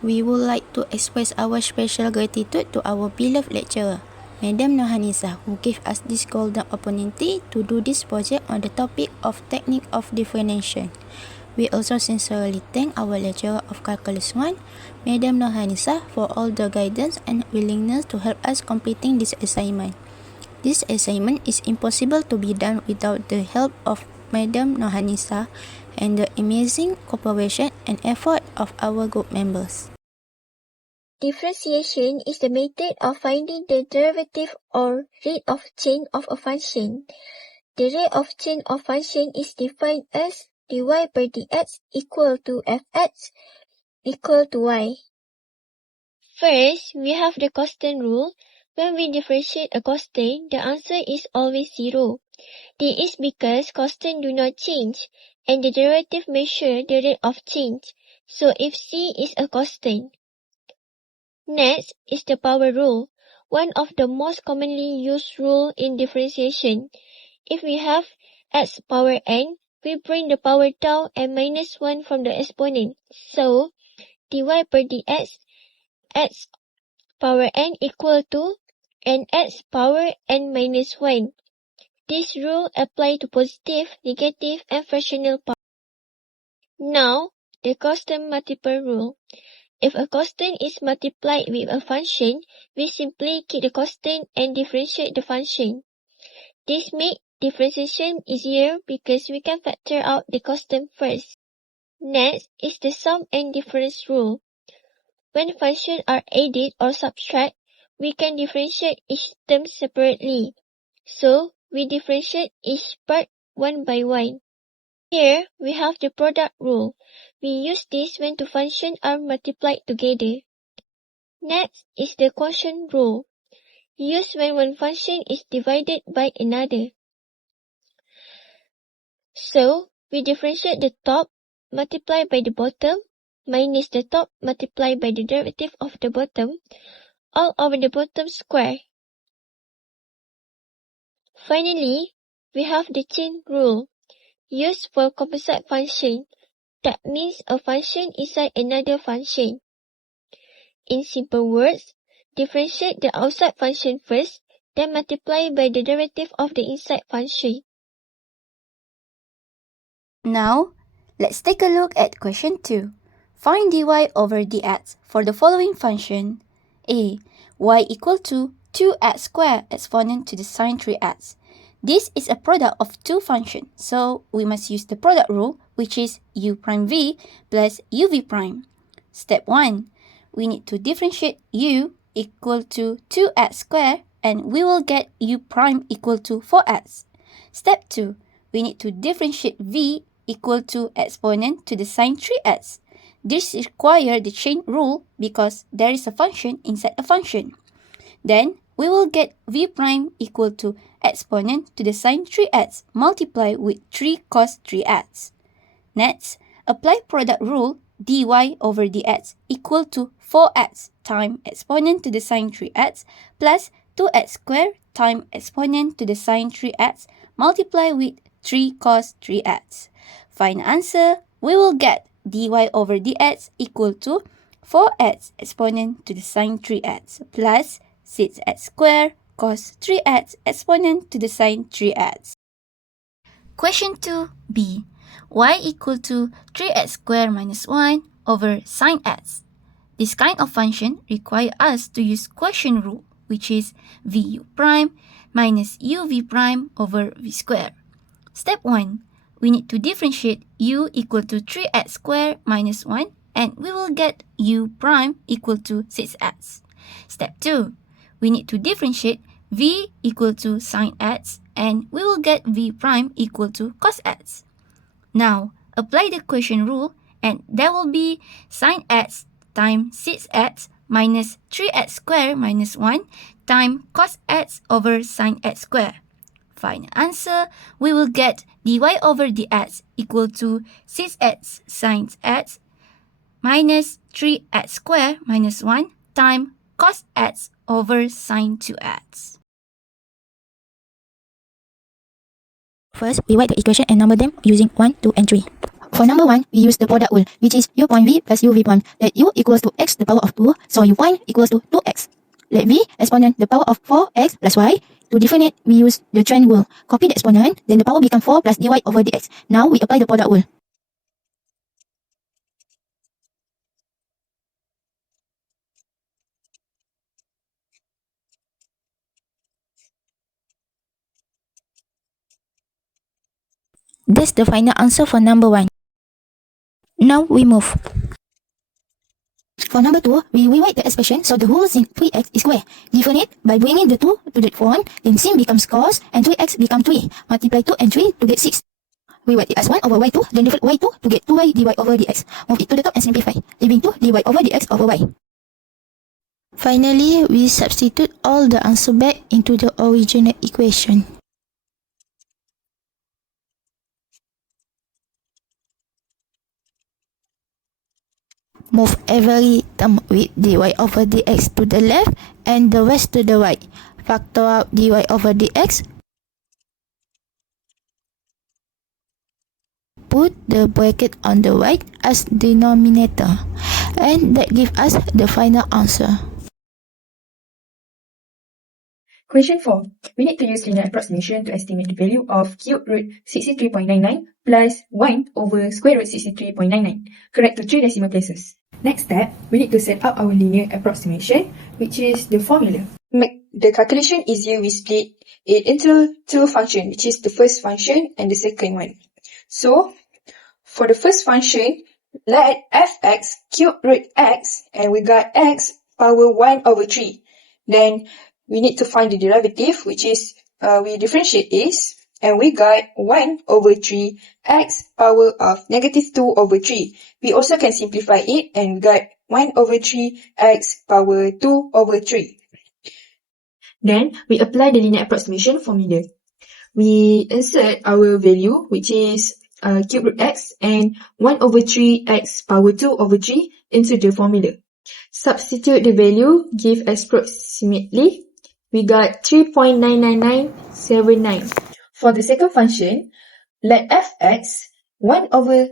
We would like to express our special gratitude to our beloved lecturer, Madam Nohanisa, who gave us this golden opportunity to do this project on the topic of technique of differentiation. We also sincerely thank our lecturer of Calculus 1, Madam Nohanisa, for all the guidance and willingness to help us completing this assignment. This assignment is impossible to be done without the help of Madam Nohanisa and the amazing cooperation and effort of our group members. Differentiation is the method of finding the derivative or rate of change of a function. The rate of change of function is defined as dy per dx equal to fx equal to y. First, we have the constant rule. When we differentiate a constant, the answer is always 0. This is because constants do not change, and the derivative measures the rate of change. So if c is a constant. Next is the power rule, one of the most commonly used rules in differentiation. If we have x power n, we bring the power down and minus 1 from the exponent. So, dy per dx x power n equal to n x power n minus 1. This rule applies to positive, negative, and fractional power. Now, the constant multiple rule. If a constant is multiplied with a function, we simply keep the constant and differentiate the function. This makes differentiation easier because we can factor out the constant first. Next is the sum and difference rule. When functions are added or subtracted, we can differentiate each term separately. So, we differentiate each part one by one. Here, we have the product rule. We use this when two functions are multiplied together. Next is the quotient rule, used when one function is divided by another. So, we differentiate the top multiplied by the bottom minus the top multiplied by the derivative of the bottom all over the bottom square. Finally, we have the chain rule, used for composite function. That means a function inside another function. In simple words, differentiate the outside function first, then multiply by the derivative of the inside function. Now, let's take a look at question 2. Find dy over dx for the following function. A. Y equal to 2x squared exponent to the sine 3x. This is a product of two functions, so we must use the product rule, which is u prime v plus uv prime. Step 1. We need to differentiate u equal to 2x squared, and we will get u prime equal to 4x. Step 2. We need to differentiate v equal to exponent to the sine 3x. This requires the chain rule because there is a function inside a function. Then, we will get v prime equal to exponent to the sine 3x multiplied with 3 cos 3x. Next, apply product rule dy over dx equal to 4x times exponent to the sine 3x plus 2x squared times exponent to the sine 3x multiplied with 3 cos 3x. Final answer, we will get dy over dx equal to 4x exponent to the sine 3x plus 6x squared cos 3x exponent to the sine 3x. Question 2b. Y equal to 3x squared minus 1 over sine x. This kind of function requires us to use quotient rule, which is vu prime minus uv prime over v squared. Step 1. We need to differentiate u equal to 3x squared minus 1, and we will get u prime equal to 6x. Step 2. We need to differentiate v equal to sine x, and we will get v prime equal to cos x. Now, apply the quotient rule, and that will be sine x times 6x minus 3x squared minus 1 times cos x over sine x squared. Final answer, we will get dy over dx equal to 6x sine x minus 3x squared minus 1 times cos x over sine 2x. First, we write the equation and number them using 1, 2, and 3. For number 1, we use the product rule, which is u point v plus uv1. Let u equals to x to the power of 2, so u point equals to 2x. Let v exponent the power of 4x plus y. To differentiate, we use the chain rule. Copy the exponent, then the power become 4 plus dy over dx. Now we apply the product rule. That's the final answer for number 1. Now we move. For number 2, we rewrite the expression so the whole sin 3x is square. Differentiate by bringing the 2 to the front, then sin becomes cos and 3x become 3. Multiply 2 and 3 to get 6. Rewrite it as 1 over y2, then divide y2 to get 2y dy over dx. Move it to the top and simplify, leaving 2 dy over dx over y. Finally, we substitute all the answer back into the original equation. Move every term with dy over dx to the left and the rest to the right. Factor out dy over dx. Put the bracket on the right as denominator. And that gives us the final answer. Question 4. We need to use linear approximation to estimate the value of cube root 63.99 plus 1 over square root 63.99. Correct to 3 decimal places. Next step, we need to set up our linear approximation, which is the formula. Make the calculation easier, we split it into two functions, which is the first function and the second one. So, for the first function, let fx cube root x, and we got x power 1 over 3. Then, we need to find the derivative, which is, we differentiate this, and we got 1 over 3 x power of negative 2 over 3. We also can simplify it, and we got 1 over 3 x power 2 over 3. Then, we apply the linear approximation formula. We insert our value, which is cube root x, and 1 over 3 x power 2 over 3 into the formula. Substitute the value, give approximately. We got 3.99979. For the second function, let fx 1 over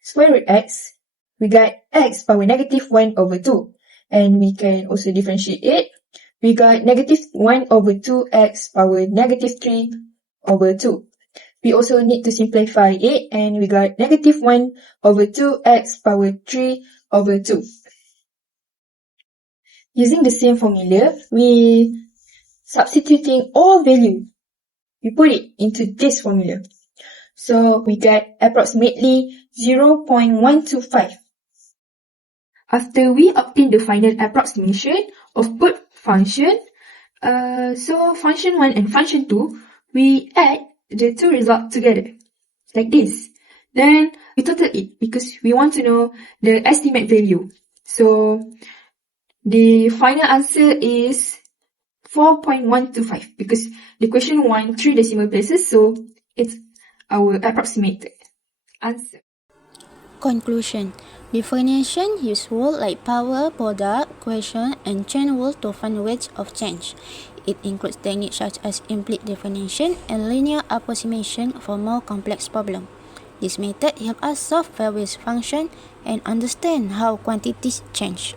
square root x, we got x power negative 1 over 2. And we can also differentiate it. We got negative 1 over 2x power negative 3 over 2. We also need to simplify it, and we got negative 1 over 2x power 3 over 2. Using the same formula, we substituting all value, we put it into this formula. So we get approximately 0.125. After we obtain the final approximation of both function, so function 1 and function 2, we add the two results together, like this. Then we total it because we want to know the estimate value. So the final answer is 4.125 because the question 1 3 decimal places, so it's our approximate answer. Conclusion. Differentiation use rules like power, product, question, and chain rule to find rates of change. It includes techniques such as implicit differentiation and linear approximation for more complex problems. This method helps us solve various functions and understand how quantities change.